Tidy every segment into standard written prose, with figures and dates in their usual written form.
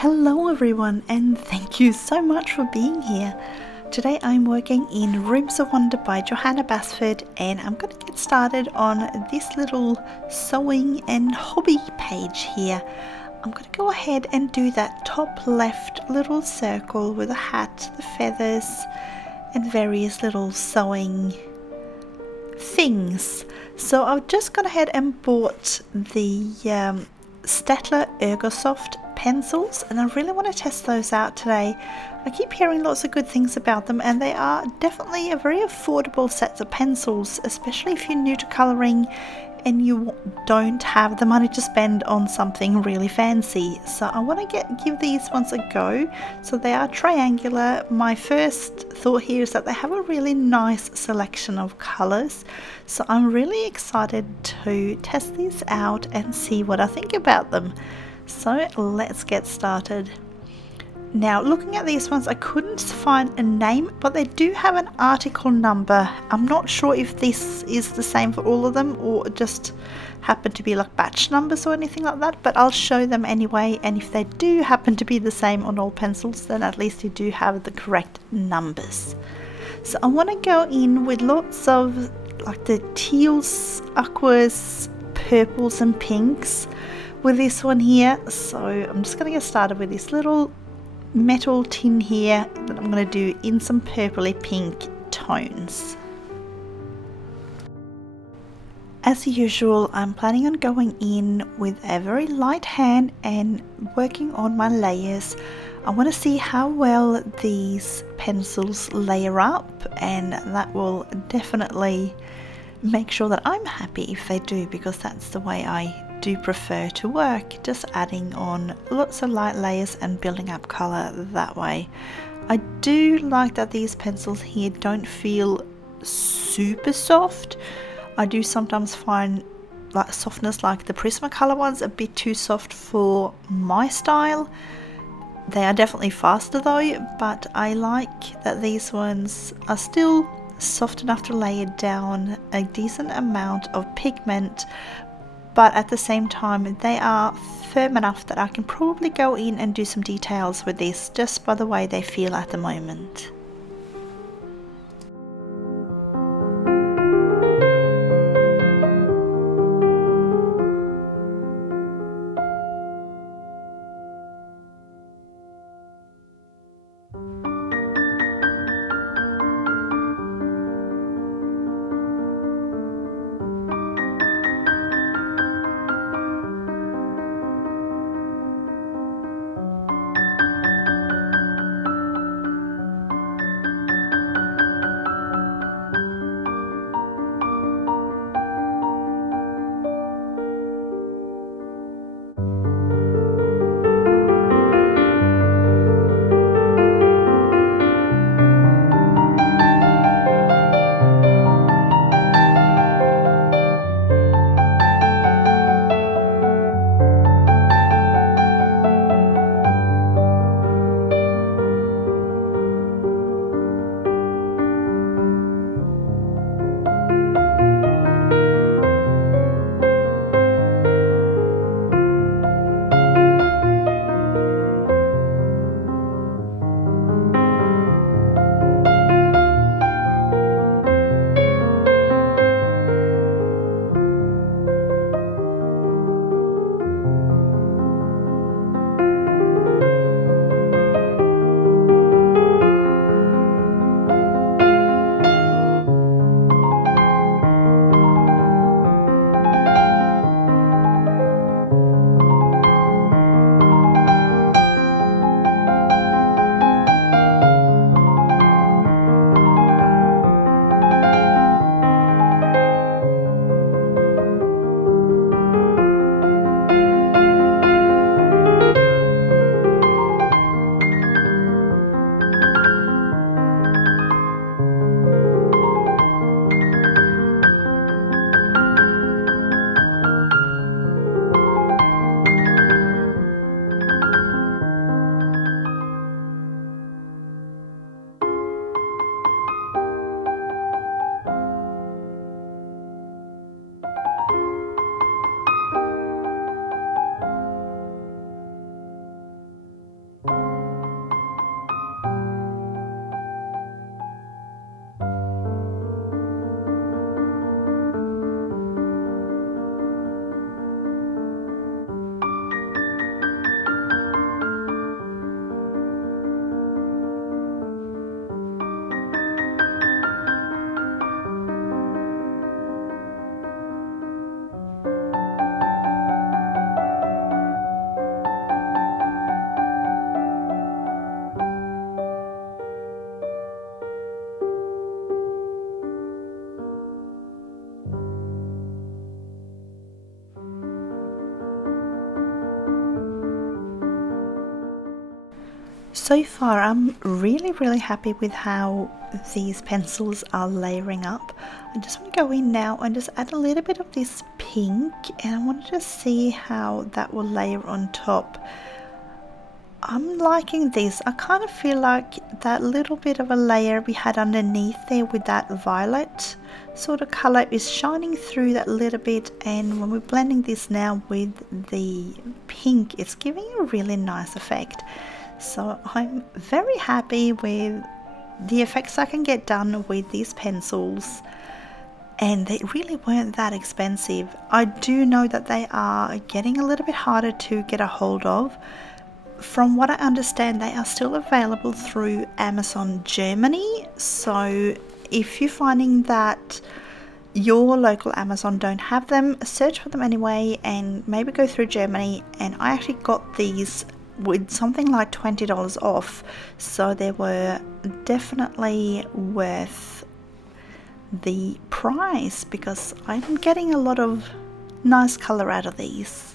Hello everyone, and thank you so much for being here. Today I'm working in Rooms of Wonder by Johanna Basford, and I'm going to get started on this little sewing and hobby page here. I'm going to go ahead and do that top left little circle with a hat, the feathers, and various little sewing things. So I've just gone ahead and bought the Staedtler Ergo Softs pencils, and I really want to test those out today. I keep hearing lots of good things about them, and they are definitely a very affordable set of pencils, especially if you're new to colouring and you don't have the money to spend on something really fancy. So I want to give these ones a go. So they are triangular. My first thought here is that they have a really nice selection of colours, so I'm really excited to test these out and see what I think about them. So let's get started. Now, looking at these ones, I couldn't find a name, but they do have an article number. I'm not sure if this is the same for all of them or just happen to be like batch numbers or anything like that, but I'll show them anyway, and if they do happen to be the same on all pencils, then at least you do have the correct numbers. So I want to go in with lots of like the teals, aquas, purples and pinks with this one here. So I'm just going to get started with this little metal tin here that I'm going to do in some purpley pink tones. As usual, I'm planning on going in with a very light hand and working on my layers. I want to see how well these pencils layer up, and that will definitely make sure that I'm happy if they do, because that's the way I do prefer to work, just adding on lots of light layers and building up color that way. I do like that these pencils here don't feel super soft. I do sometimes find like softness like the Prismacolor ones a bit too soft for my style. They are definitely faster though, but I like that these ones are still soft enough to lay down a decent amount of pigment, but at the same time they are firm enough that I can probably go in and do some details with this just by the way they feel at the moment. So far I'm really happy with how these pencils are layering up. I just want to go in now and just add a little bit of this pink, and I want to just see how that will layer on top. I'm liking this. I kind of feel like that little bit of a layer we had underneath there with that violet sort of color is shining through that little bit, and when we're blending this now with the pink, it's giving a really nice effect. So I'm very happy with the effects I can get done with these pencils, and they really weren't that expensive. I do know that they are getting a little bit harder to get a hold of. From what I understand, they are still available through Amazon Germany, so if you're finding that your local Amazon don't have them, search for them anyway and maybe go through Germany. And I actually got these with something like $20 off, so they were definitely worth the price because I'm getting a lot of nice color out of these.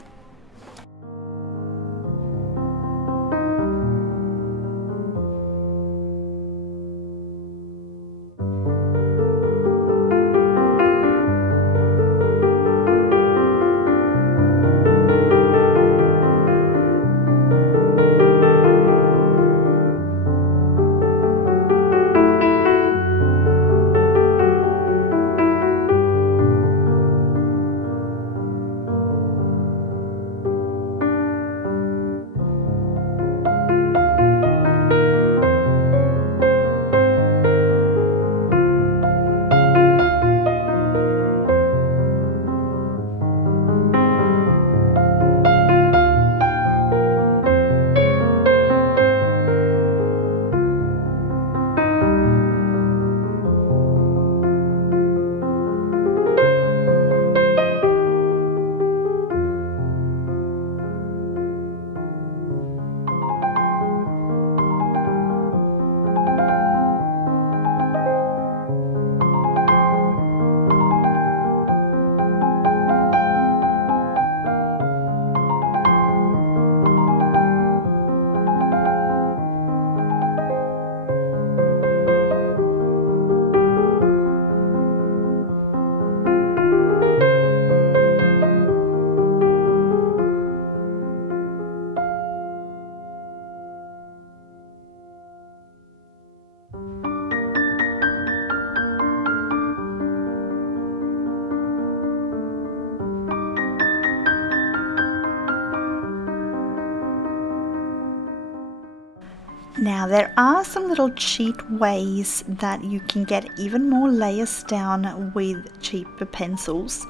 Now there are some little cheat ways that you can get even more layers down with cheaper pencils,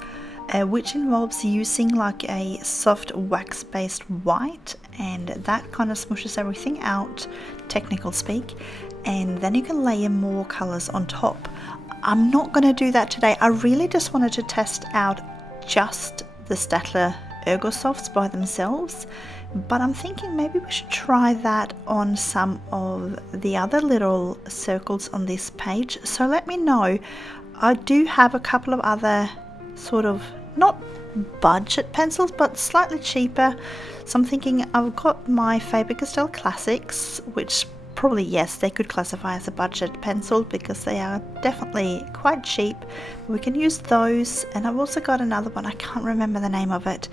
which involves using like a soft wax based white, and that kind of smushes everything out, technical speak, and then you can layer more colors on top. I'm not going to do that today. I really just wanted to test out just the Staedtler Ergo Softs by themselves, but I'm thinking maybe we should try that on some of the other little circles on this page. So let me know. I do have a couple of other sort of not budget pencils but slightly cheaper, so I'm thinking I've got my Faber-Castell Classics, which probably, yes, they could classify as a budget pencil because they are definitely quite cheap. We can use those, and I've also got another one, I can't remember the name of it,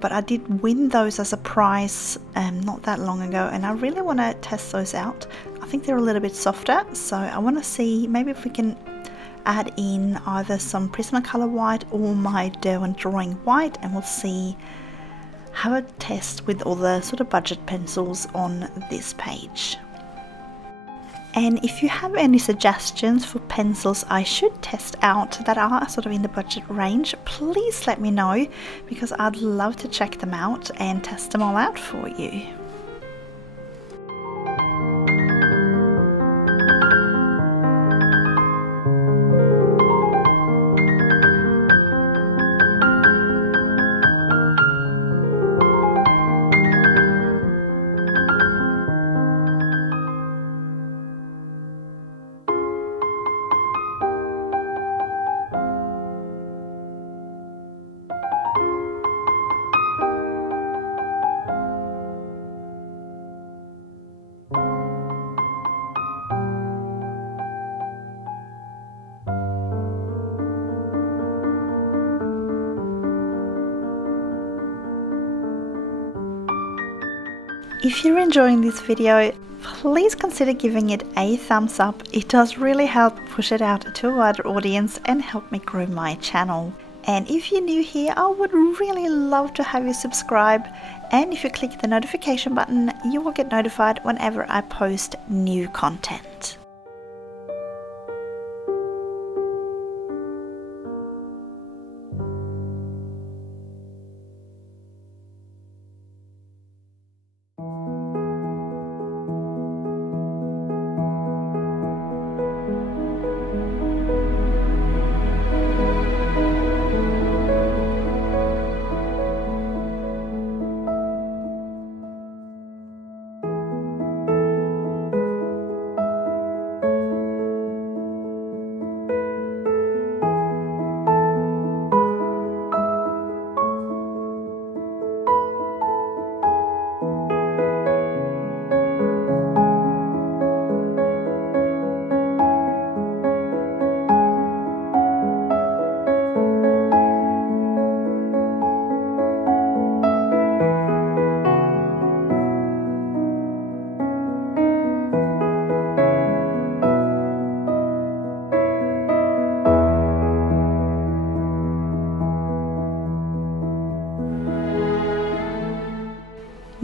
but I did win those as a prize not that long ago, and I really want to test those out. I think they're a little bit softer, so I want to see maybe if we can add in either some Prismacolor white or my Derwent Drawing white, and we'll see, have a test with all the sort of budget pencils on this page. And if you have any suggestions for pencils I should test out that are sort of in the budget range, please let me know, because I'd love to check them out and test them all out for you. If you're enjoying this video, please consider giving it a thumbs up. It does really help push it out to a wider audience and help me grow my channel. And if you're new here, I would really love to have you subscribe. And if you click the notification button, you will get notified whenever I post new content.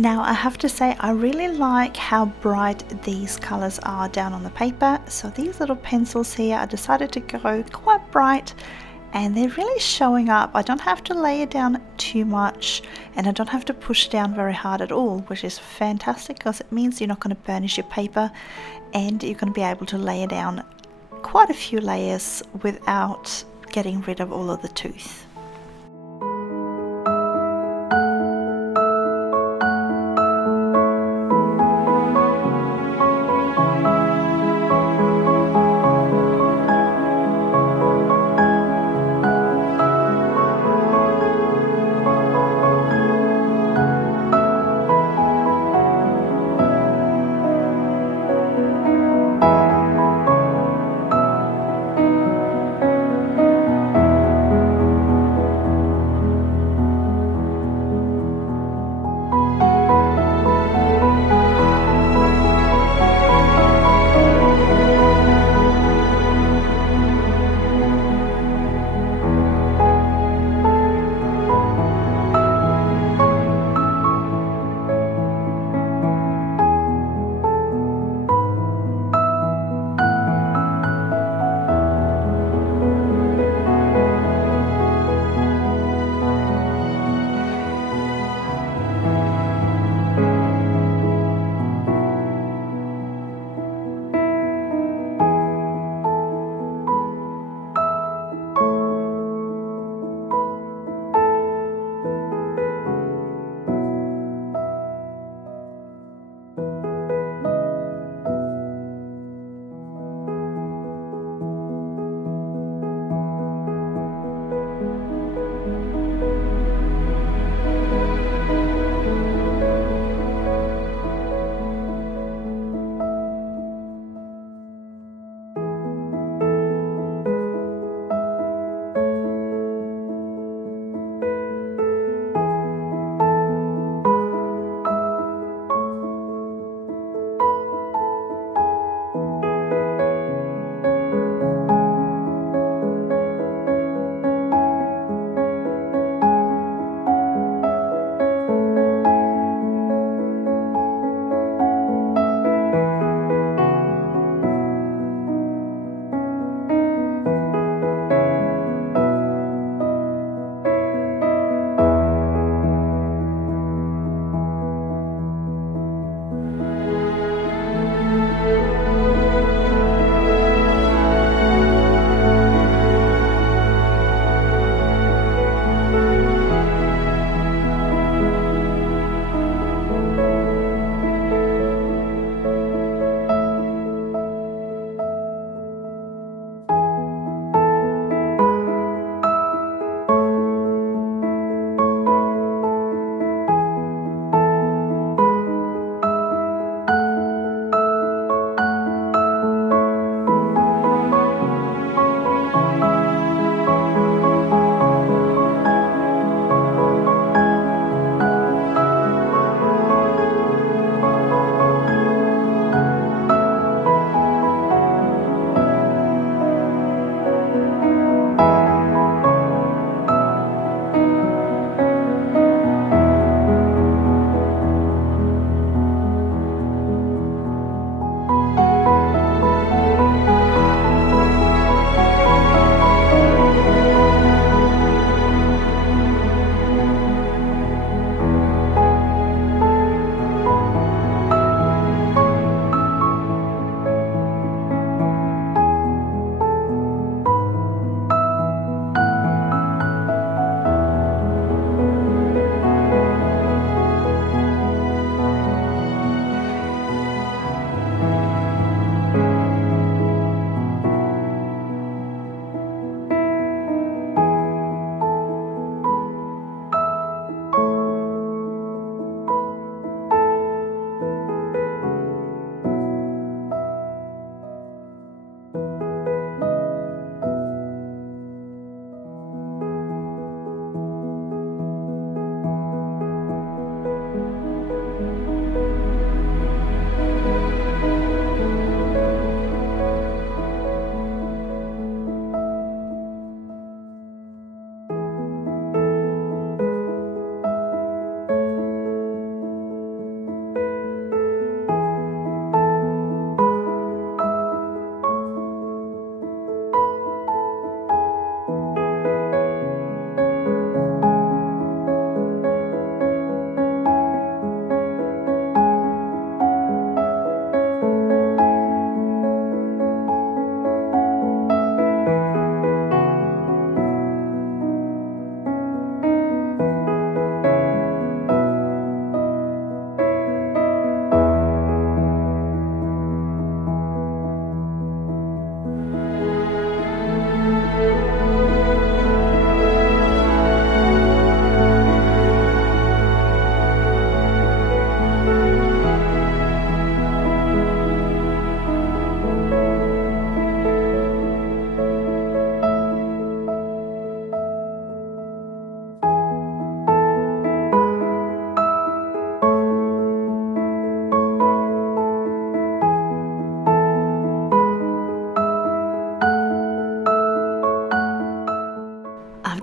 Now I have to say I really like how bright these colors are down on the paper. So these little pencils here, I decided to go quite bright and they're really showing up. I don't have to lay it down too much and I don't have to push down very hard at all, which is fantastic because it means you're not going to burnish your paper and you're going to be able to lay it down quite a few layers without getting rid of all of the tooth.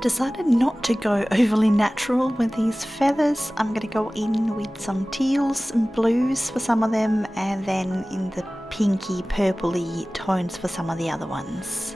decided not to go overly natural with these feathers. I'm going to go in with some teals and blues for some of them, and then in the pinky purpley tones for some of the other ones.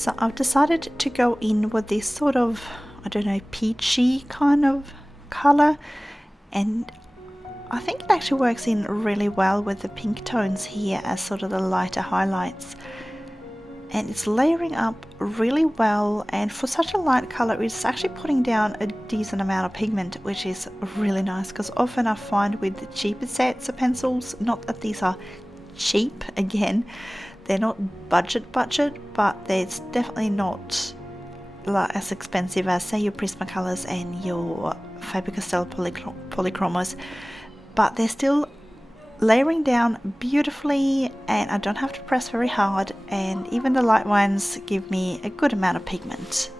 So I've decided to go in with this sort of, I don't know, peachy kind of color, and I think it actually works in really well with the pink tones here as sort of the lighter highlights. And it's layering up really well, and for such a light color it's actually putting down a decent amount of pigment, which is really nice, because often I find with the cheaper sets of pencils, not that these are cheap, again, they're not budget, but it's definitely not as expensive as, say, your Prismacolors and your Faber-Castell polychromos, but they're still layering down beautifully, and I don't have to press very hard, and even the light ones give me a good amount of pigment.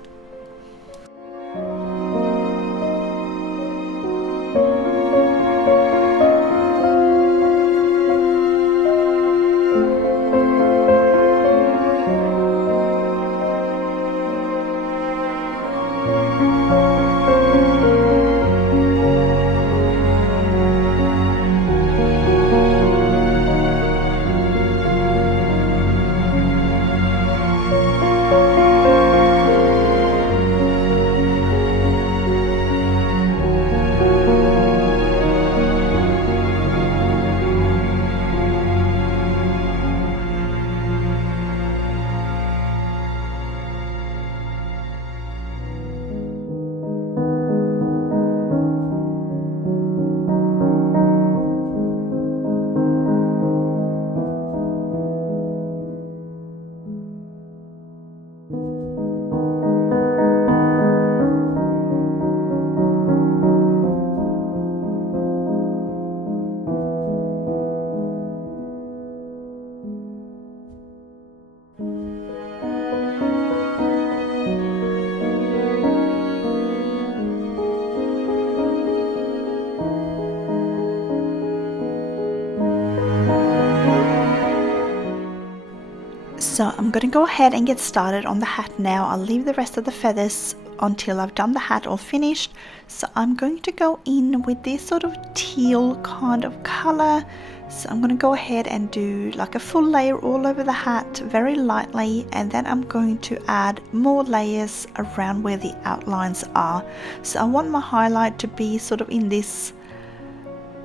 So I'm going to go ahead and get started on the hat now. I'll leave the rest of the feathers until I've done the hat all finished. So I'm going to go in with this sort of teal kind of color. So I'm going to go ahead and do like a full layer all over the hat very lightly, and then I'm going to add more layers around where the outlines are. So I want my highlight to be sort of in this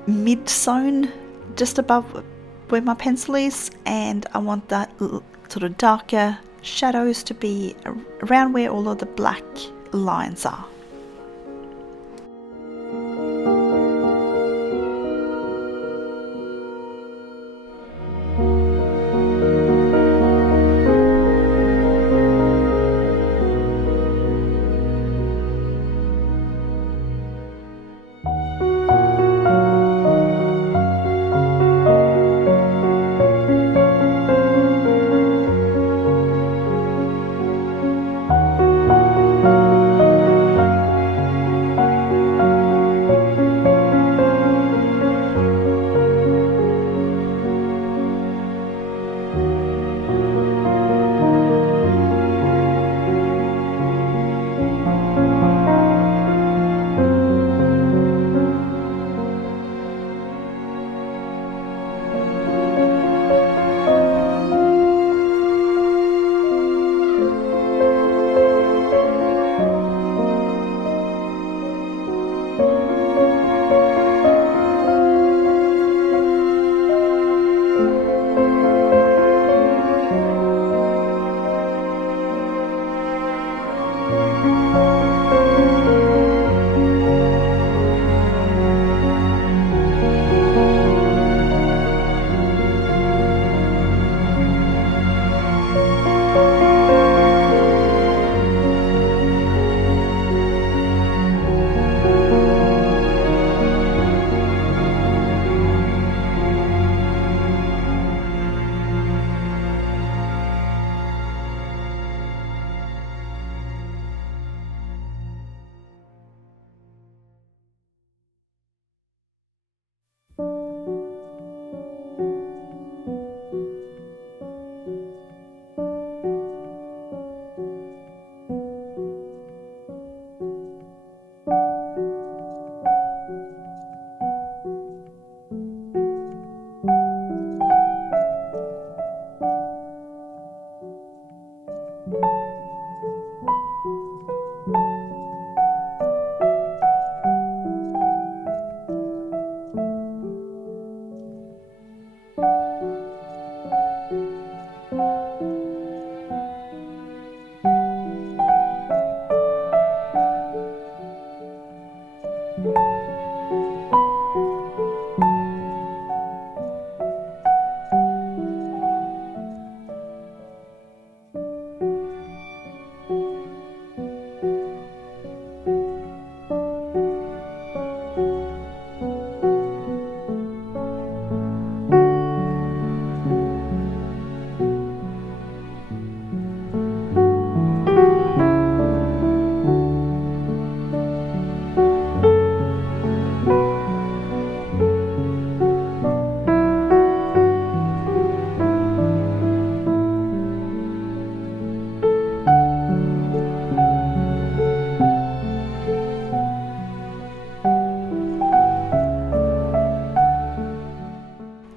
mid zone just above where my pencil is, and I want that sort of darker shadows to be around where all of the black lines are.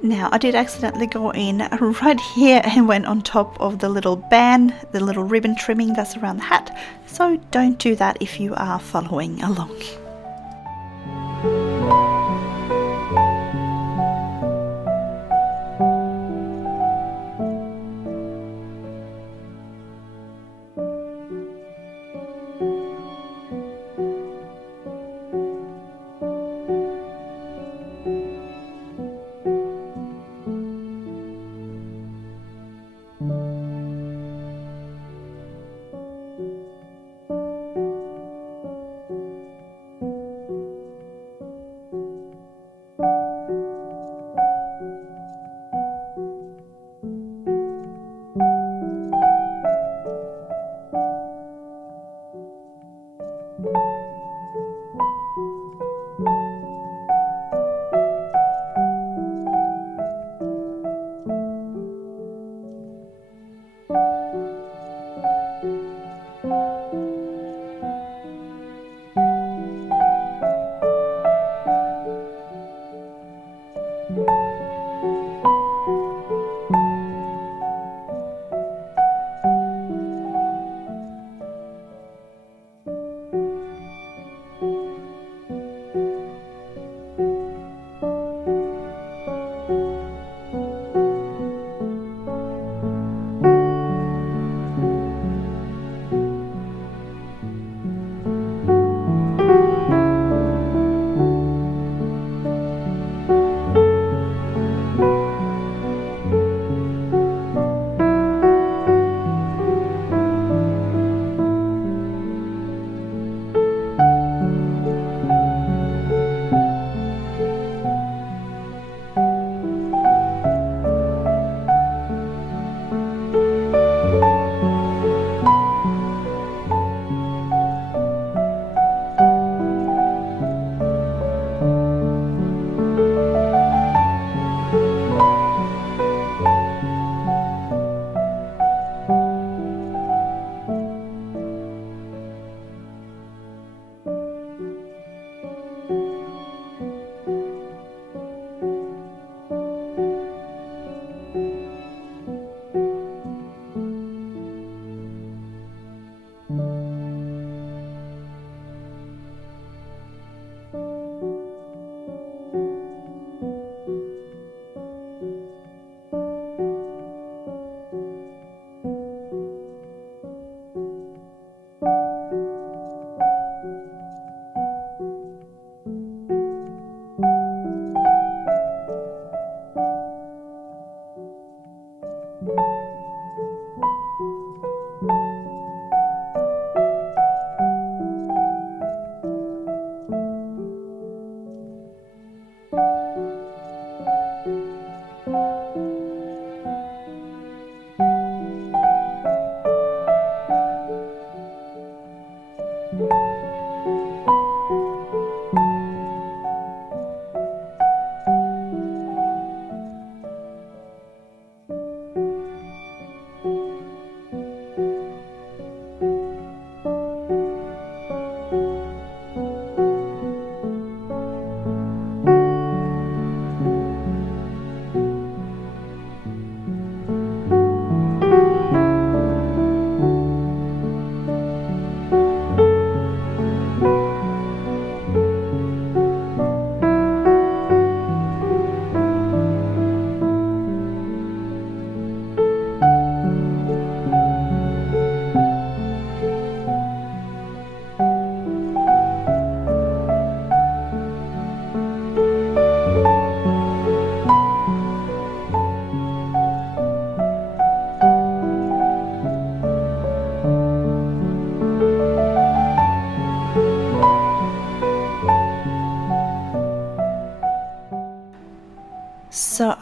Now I did accidentally go in right here and went on top of the little band, the little ribbon trimming that's around the hat, so don't do that if you are following along.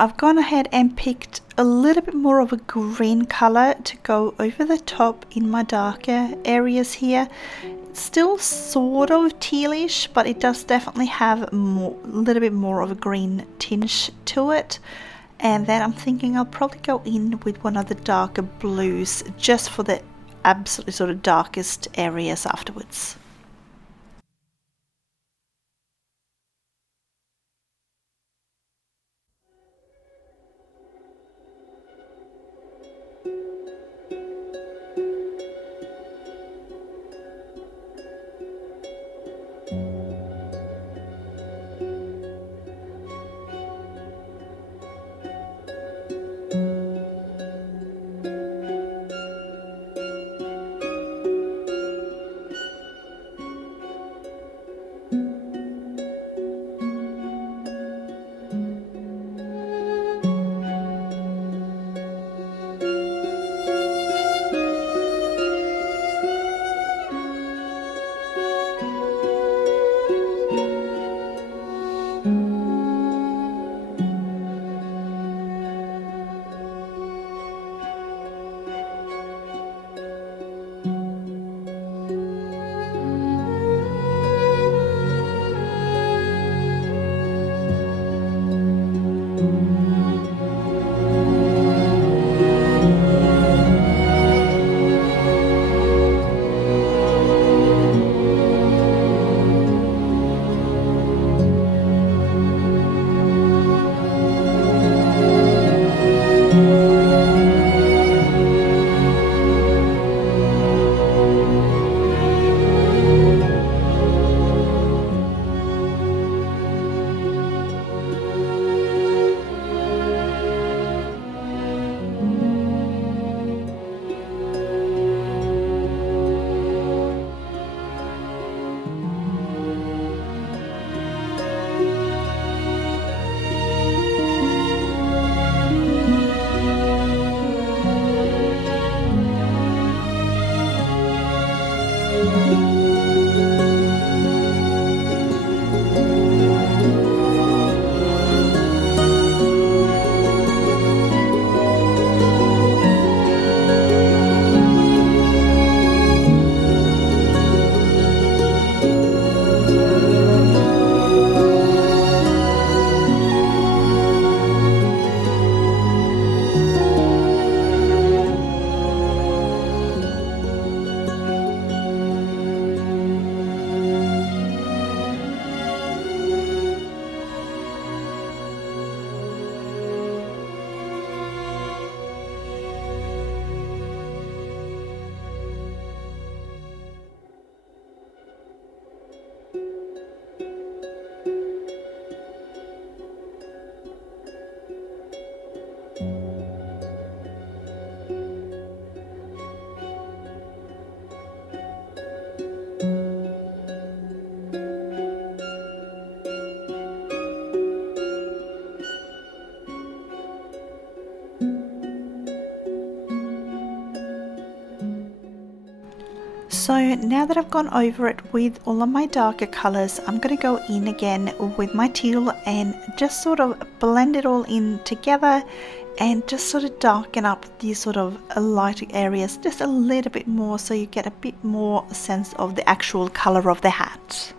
I've gone ahead and picked a little bit more of a green color to go over the top in my darker areas here. It's still sort of tealish, but it does definitely have a little bit more of a green tinge to it. And then I'm thinking I'll probably go in with one of the darker blues just for the absolutely sort of darkest areas afterwards. So now that I've gone over it with all of my darker colors, I'm going to go in again with my teal and just sort of blend it all in together and just sort of darken up these sort of lighter areas just a little bit more, so you get a bit more sense of the actual color of the hat.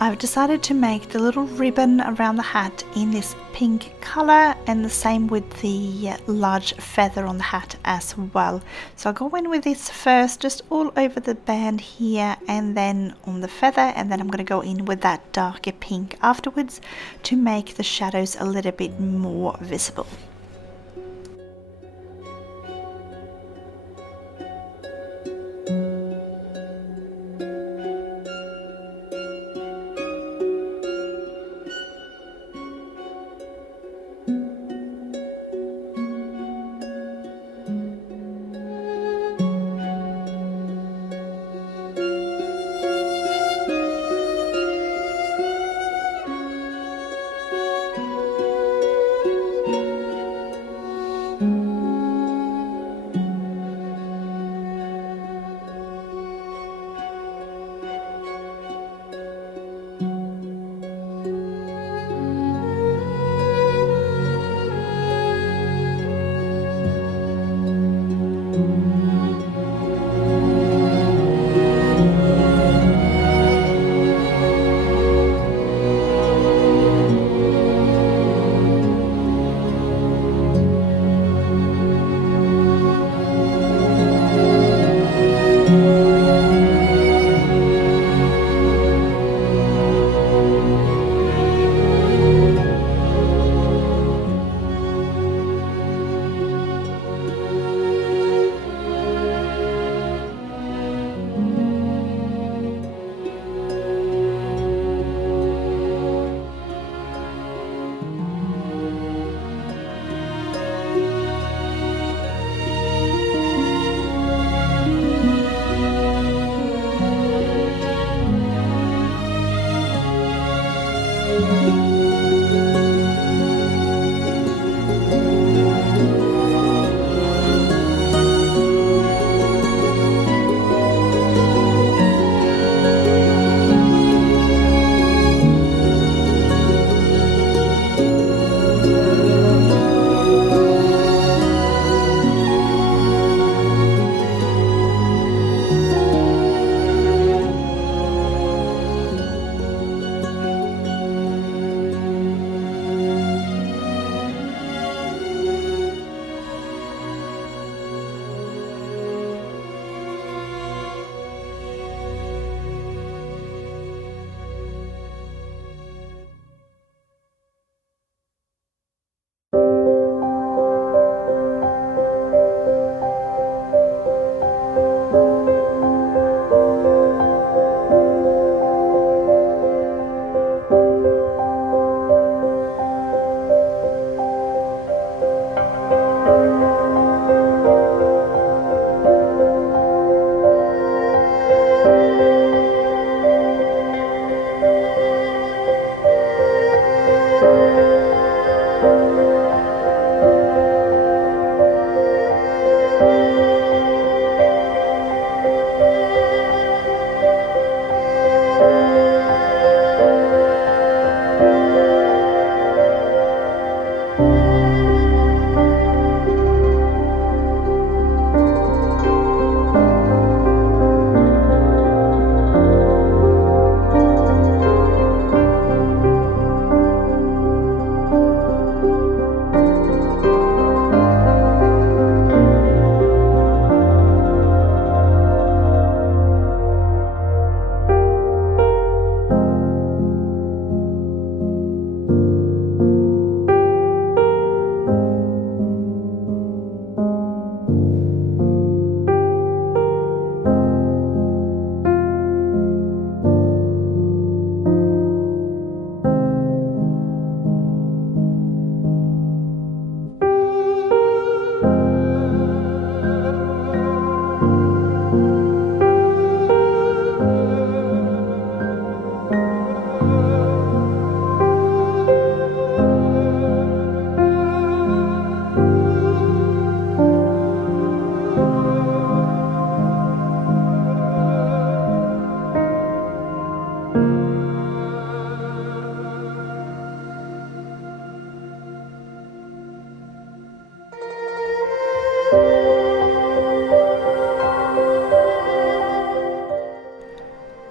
I've decided to make the little ribbon around the hat in this pink colour, and the same with the large feather on the hat as well. So I'll go in with this first, just all over the band here and then on the feather, and then I'm going to go in with that darker pink afterwards to make the shadows a little bit more visible.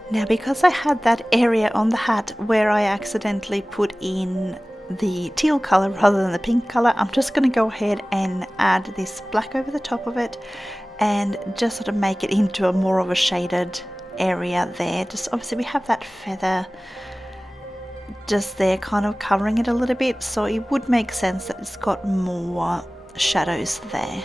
Now, because I had that area on the hat where I accidentally put in the teal color rather than the pink color, I'm just going to go ahead and add this black over the top of it and just sort of make it into a more of a shaded area there. Just obviously we have that feather just there kind of covering it a little bit, so it would make sense that it's got more shadows there.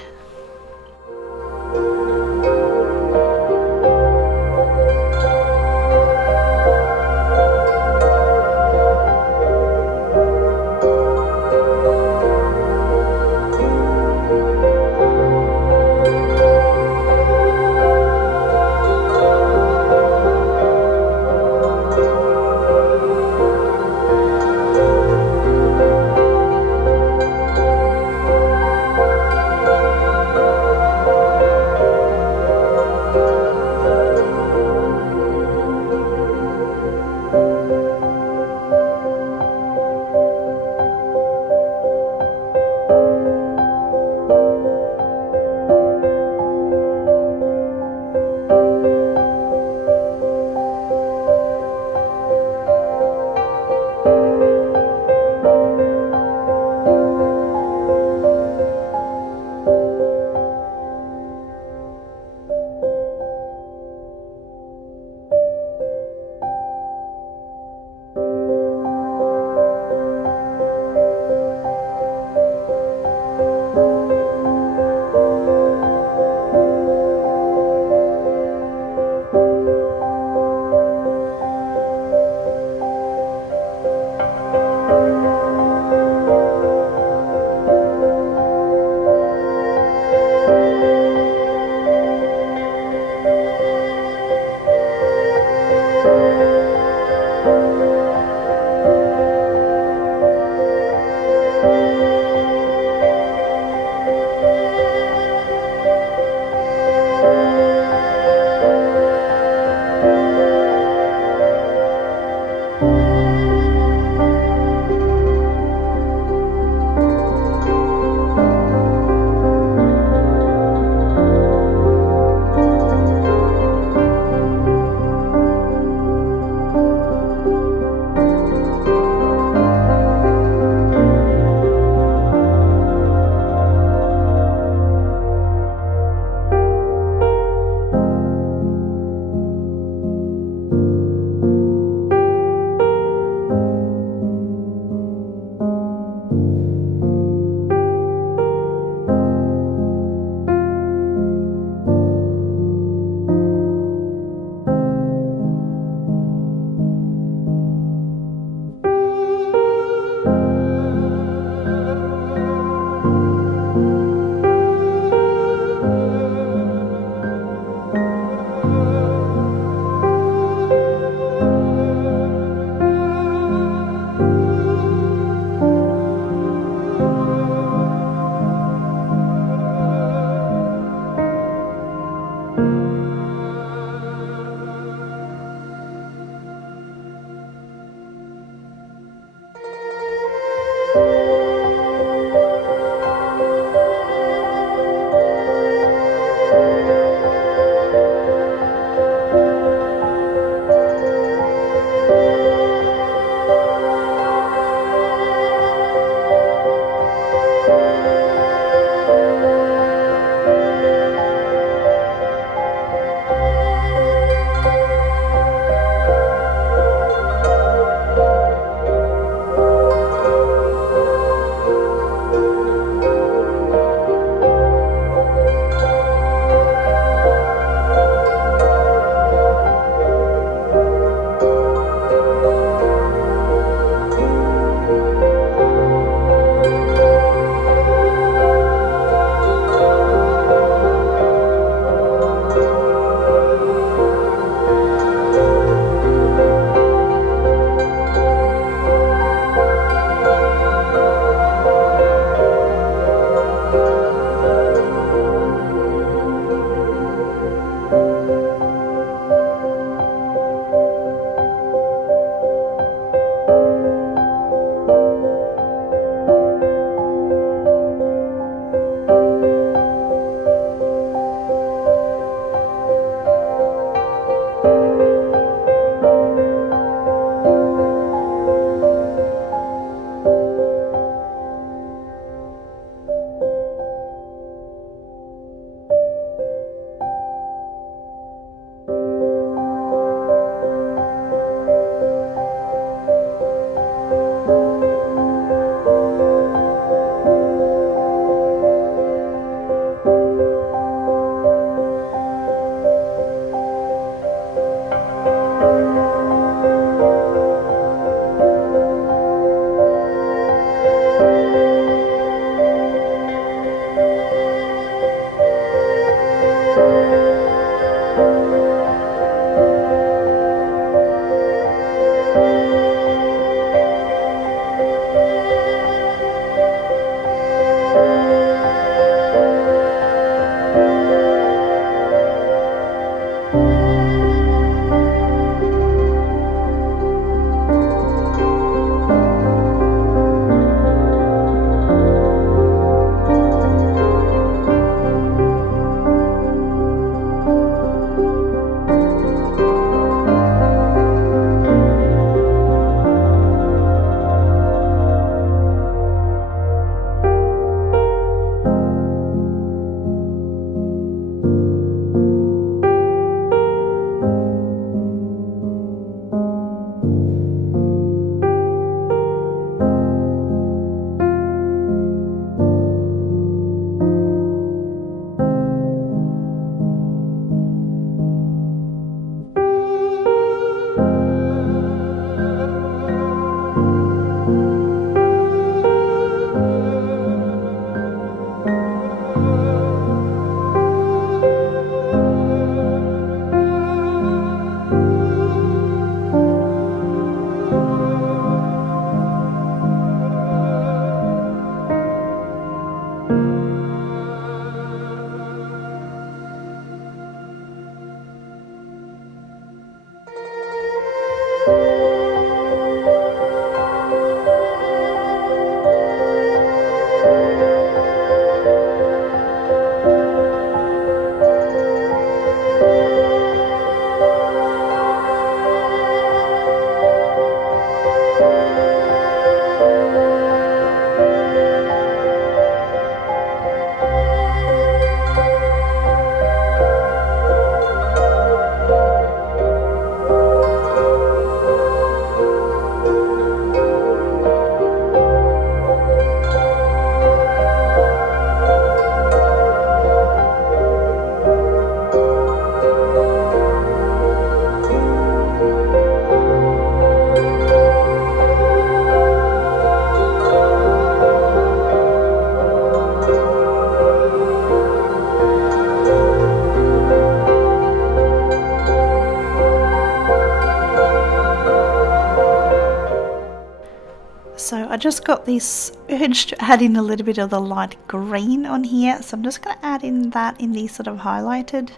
So I just got this urge to add in a little bit of the light green on here, so I'm just going to add in that in these sort of highlighted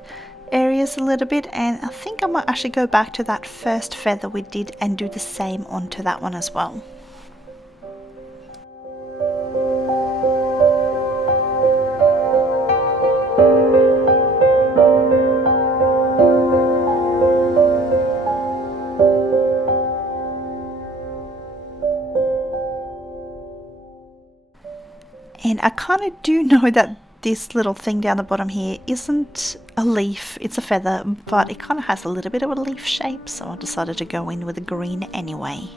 areas a little bit, and I think I might actually go back to that first feather we did and do the same onto that one as well. And I kind of do know that this little thing down the bottom here isn't a leaf, it's a feather, but it kind of has a little bit of a leaf shape, so I decided to go in with the green anyway.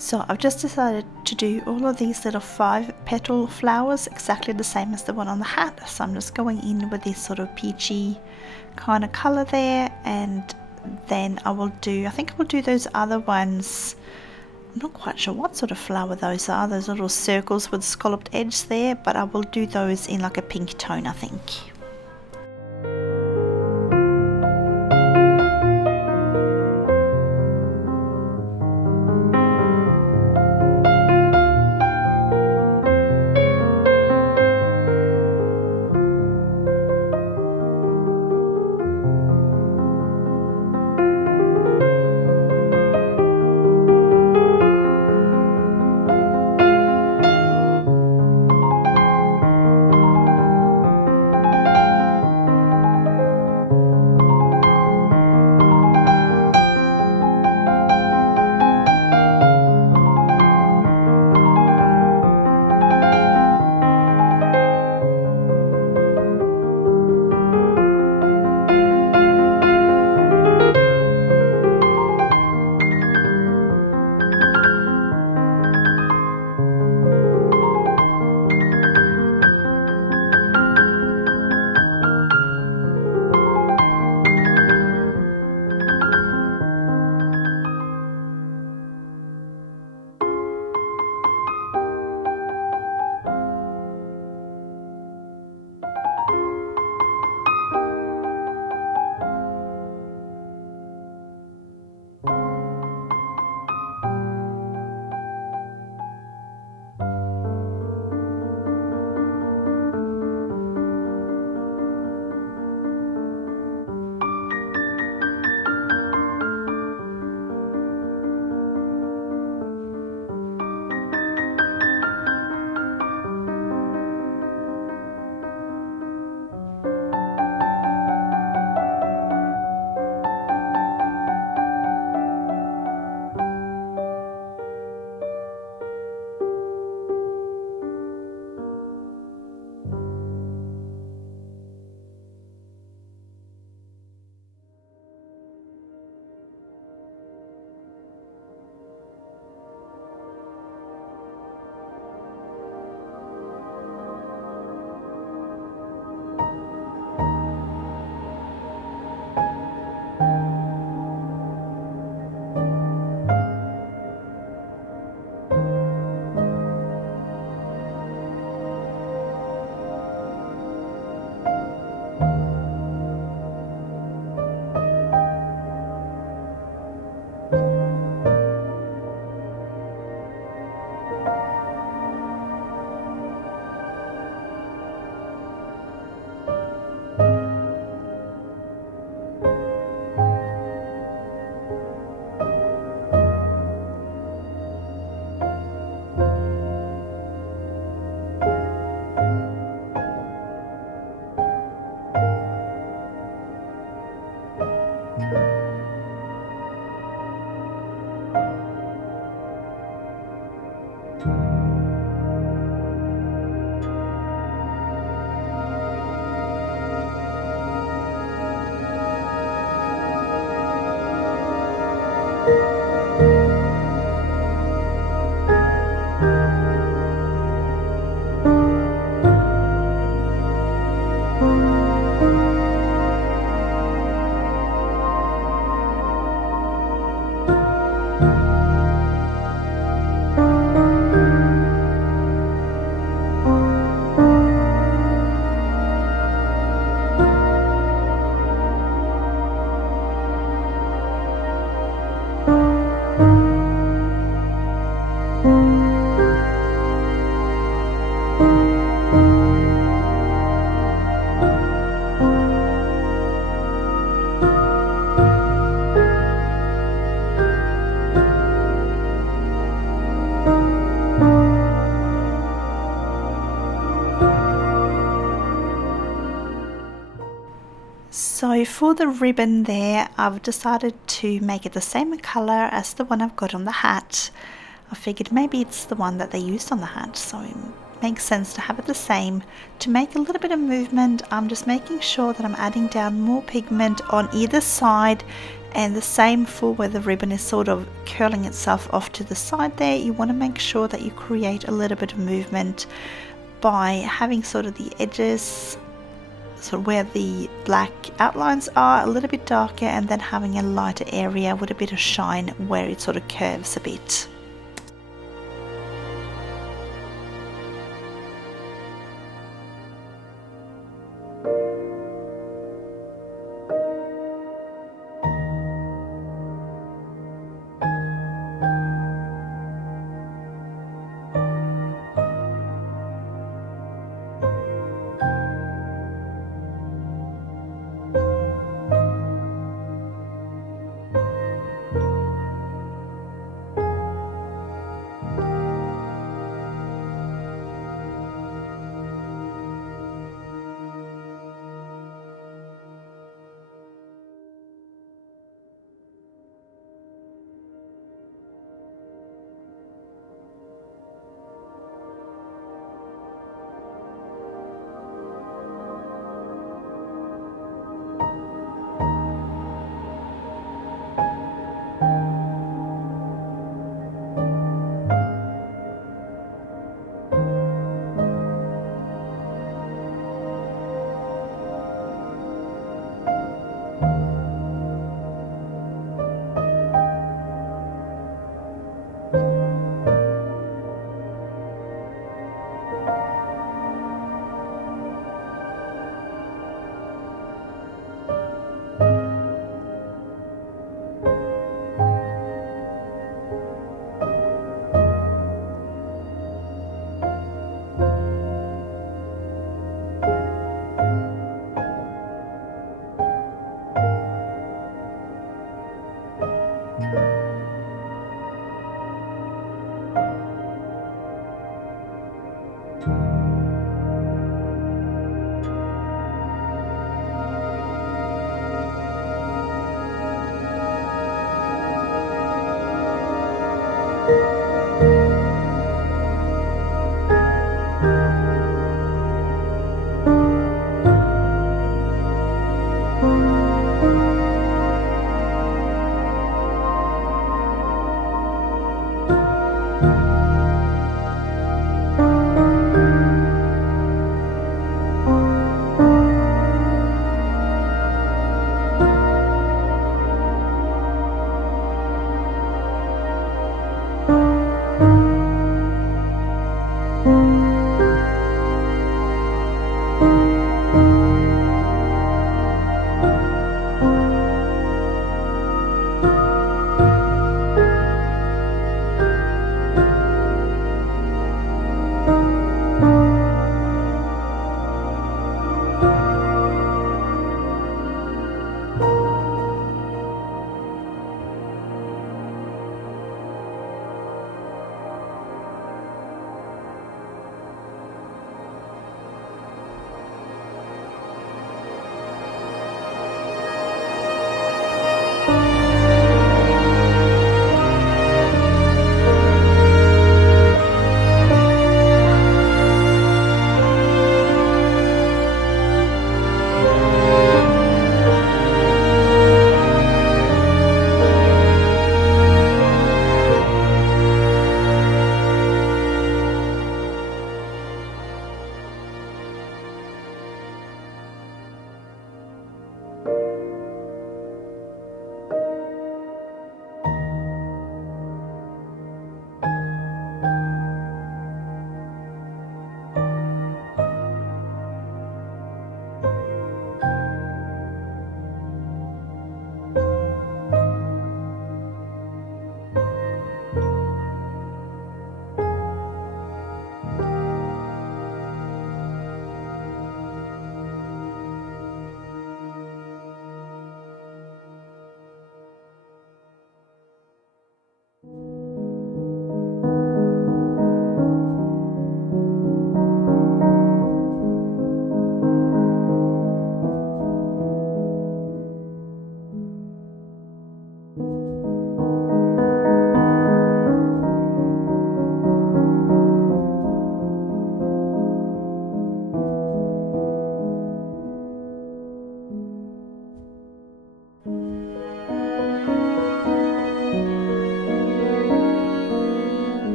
So I've just decided to do all of these little 5-petal flowers exactly the same as the one on the hat. So I'm just going in with this sort of peachy kind of color there, and then I think I will do those other ones. I'm not quite sure what sort of flower those are, those little circles with scalloped edge there, but I will do those in like a pink tone, I think. So for the ribbon there, I've decided to make it the same colour as the one I've got on the hat. I figured maybe it's the one that they used on the hat, so it makes sense to have it the same. To make a little bit of movement, I'm just making sure that I'm adding down more pigment on either side, and the same for where the ribbon is sort of curling itself off to the side there. You want to make sure that you create a little bit of movement by having sort of the edges, so where the black outlines are, a little bit darker, and then having a lighter area with a bit of shine where it sort of curves a bit.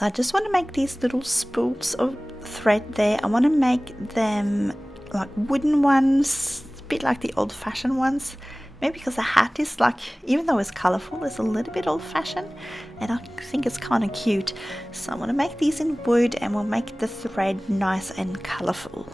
So I just want to make these little spools of thread there. I want to make them like wooden ones, a bit like the old-fashioned ones. Maybe because the hat is like, even though it's colourful, it's a little bit old-fashioned, and I think it's kind of cute. So I want to make these in wood, and we'll make the thread nice and colourful.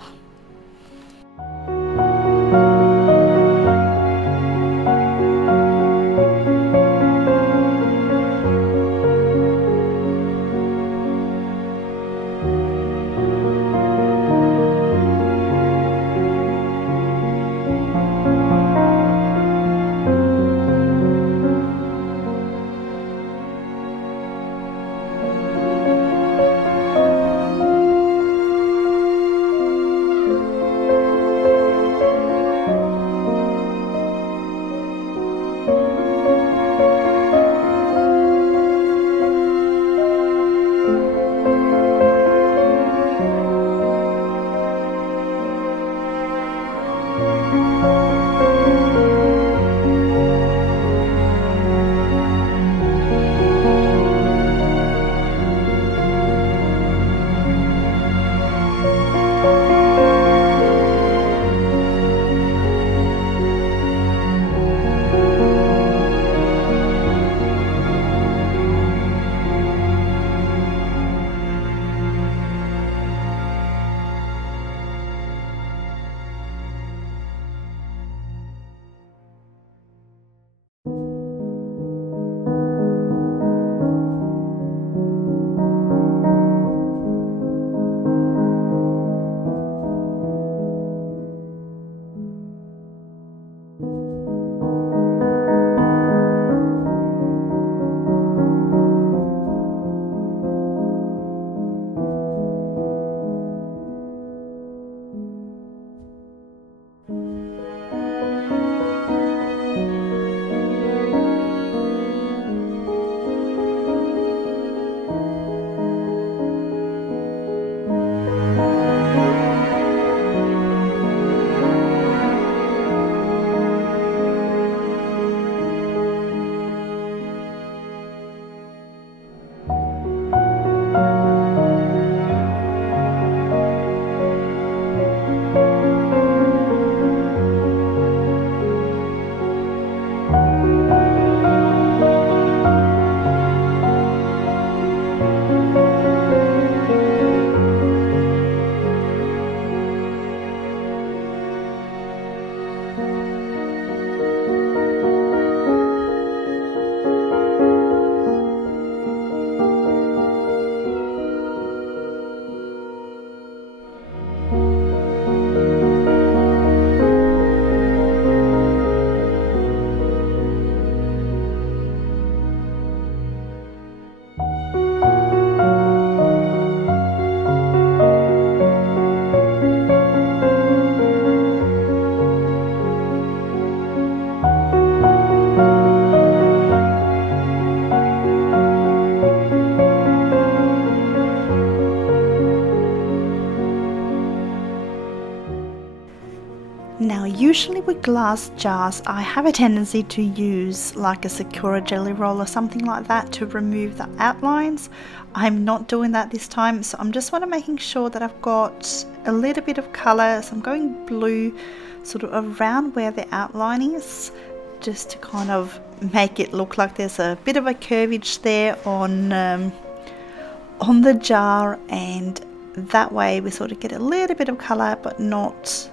Now usually with glass jars I have a tendency to use like a Sakura jelly roll or something like that to remove the outlines. I'm not doing that this time, so I'm just making sure that I've got a little bit of colour. So I'm going blue sort of around where the outline is, just to kind of make it look like there's a bit of a curvage there on the jar, and that way we sort of get a little bit of colour, but not,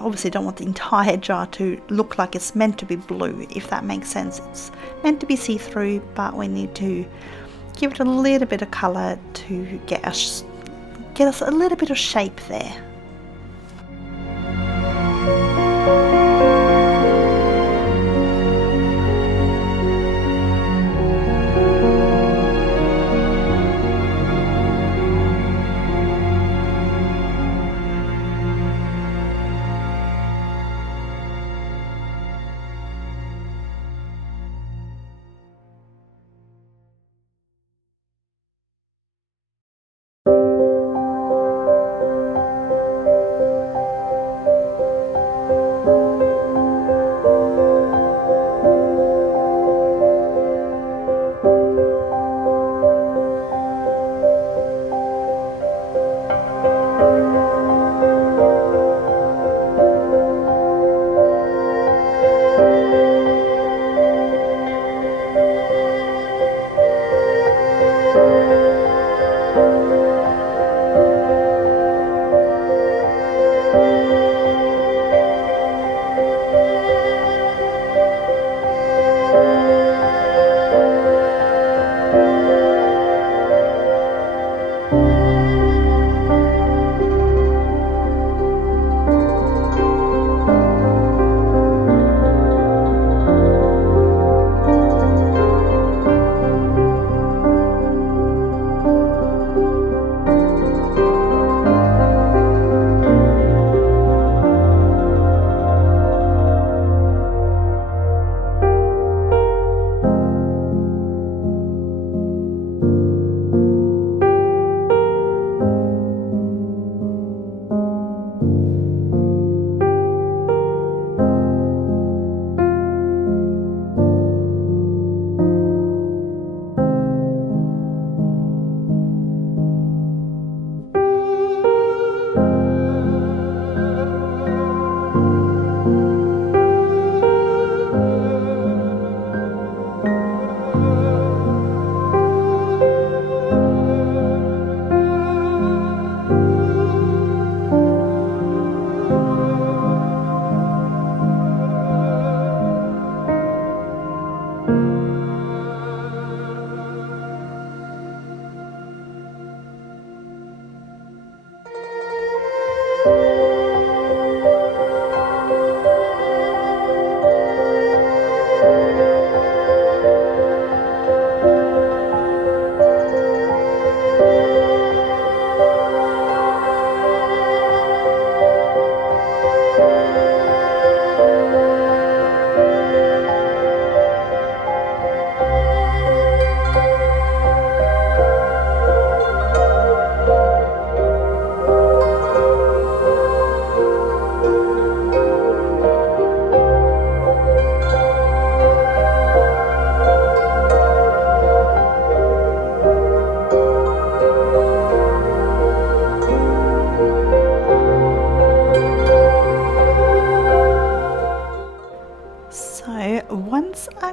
obviously don't want the entire jar to look like it's meant to be blue, if that makes sense. It's meant to be see-through, but we need to give it a little bit of colour to get us a little bit of shape there.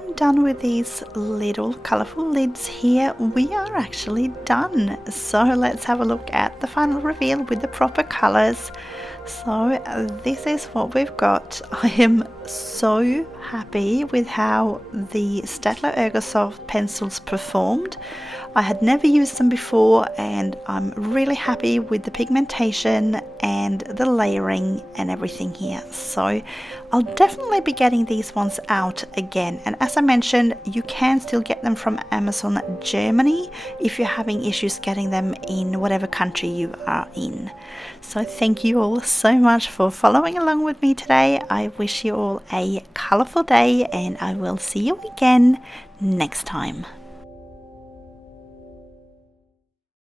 I'm done with these little colourful lids here, we are actually done. So let's have a look at the final reveal with the proper colours. So this is what we've got. I am so happy with how the Staedtler Ergo Soft pencils performed. I had never used them before and I'm really happy with the pigmentation and the layering and everything here. So I'll definitely be getting these ones out again, and as I mentioned, you can still get them from Amazon Germany if you're having issues getting them in whatever country you are in. So thank you all so much for following along with me today. I wish you all a colourful day and I will see you again next time.